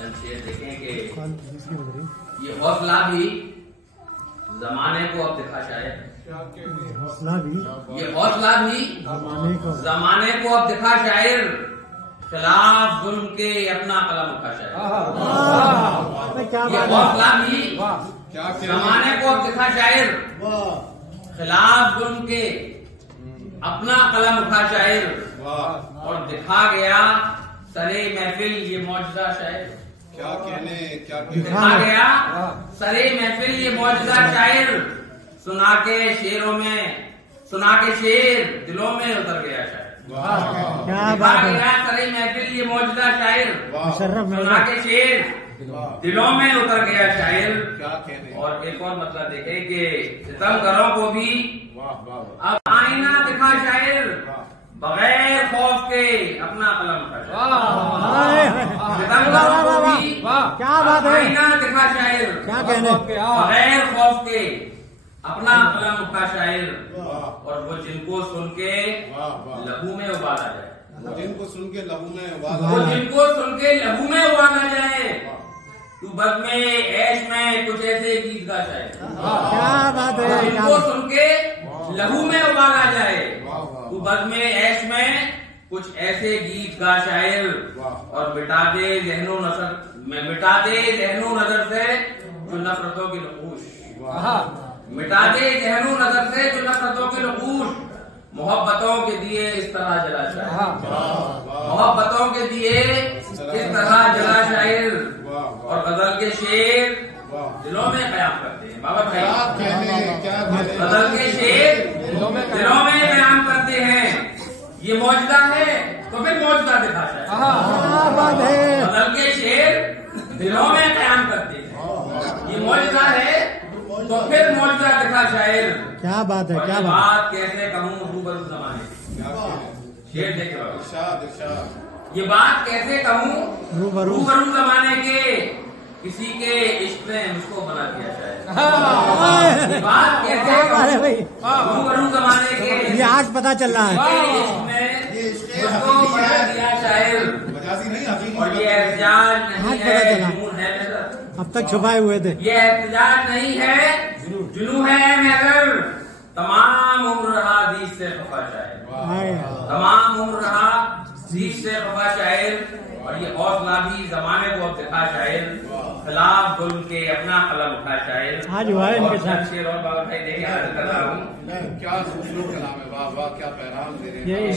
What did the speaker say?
चंद शेर देखें कि ये हौसला भी जमाने को अब दिखा शायद, हौसला भी ये हौसला भी जमाने को अब दिखा शायर, खिलाफ जुल्म के अपना कलम उठा शायर। ये हौसला भी जमाने को अब दिखा शायर, खिलाफ जुल्म के अपना कलम उठा शायर, और दिखा गया सरे महफिल ये मौजूदा शायर। क्या कहने दिखा गया सरे महफिल ये मौजूदा शायर, सुना के शेरों में सुना के शेर दिलों में उतर गया शायर। क्या दिखा बात है। गया सरे महफिल ये मौजूदा शायर, मुशर्रफ सुना के शेर दिलों में उतर गया शायर। क्या कहने। और एक और मतलब देखे कि सितमगरों को भी अब आईना दिखा शायर, बगैर खौफ के अपना कलम उठा शायर। सितमगरों को भी क्या बात है। आईना दिखा शायर, क्या कहने। बगैर खौफ के अपना कलम उठा शायर, और वो जिनको सुन के लहू में उबाला जाए, जिनको सुन के लहू में वो जिनको सुन के लहू में उबाला जाए, तू बद में ऐश में कुछ ऐसे गीत गा शायर। क्या बात है। जिनको सुन के लहू में उबाला जाए, तू बद में ऐश में कुछ ऐसे गीत गा शायर, और मिटा दे जहनो नजर से जो नफरतों की नकूश, मिटा दे जहनो नजर से जो नफरतों की नकूश, मोहब्बतों के दिए इस तरह जला शायर, मोहब्बतों के दिए इस तरह जला शायर, और गजल के शेर दिलों में कयाम करते हैं। बाबा भाई गजल के शेर दिलों में कयाम करते हैं। ये मौजूदा है तो फिर मौजूदा दिखा शायर। क्या बात है। गजल के शेर दिलों में कयाम करते हैं, ये मौजूदा है तो फिर मौजूदा दिखा शायर। क्या बात है। क्या बात। बात कैसे कहूँ रूबरू जमाने, शेर देख लो, ये बात कैसे कहूँ रूबरू जमाने के, किसी के इश्क ने मुझको बना दिया शायद। ये बात कैसे कहूँ रूबरू जमाने के, ये आज पता चल रहा है। इश्क ने मुझको बना दिया शायद। और ये एहतजाज नहीं है, जुनून है मेरा, अब तक छुपाए हुए थे। ये एहतजाज नहीं है, जुनून है मगर तमाम उम्र रहा दीस से खफा शायर, तमाम उम्र रहा दीस से खफा शायर। और ये हौसला भी जमाने को अब दिखा शायर, खिलाफ जुल्म के अपना कलम उठा शायर। आज हुआ है इनके साथ। शेर और बाबा भाई देखे हाजिर कर रहा हूँ। क्या खूबसूरत कलाम है। वाह वाह, क्या पैगाम दे रहे हैं। ये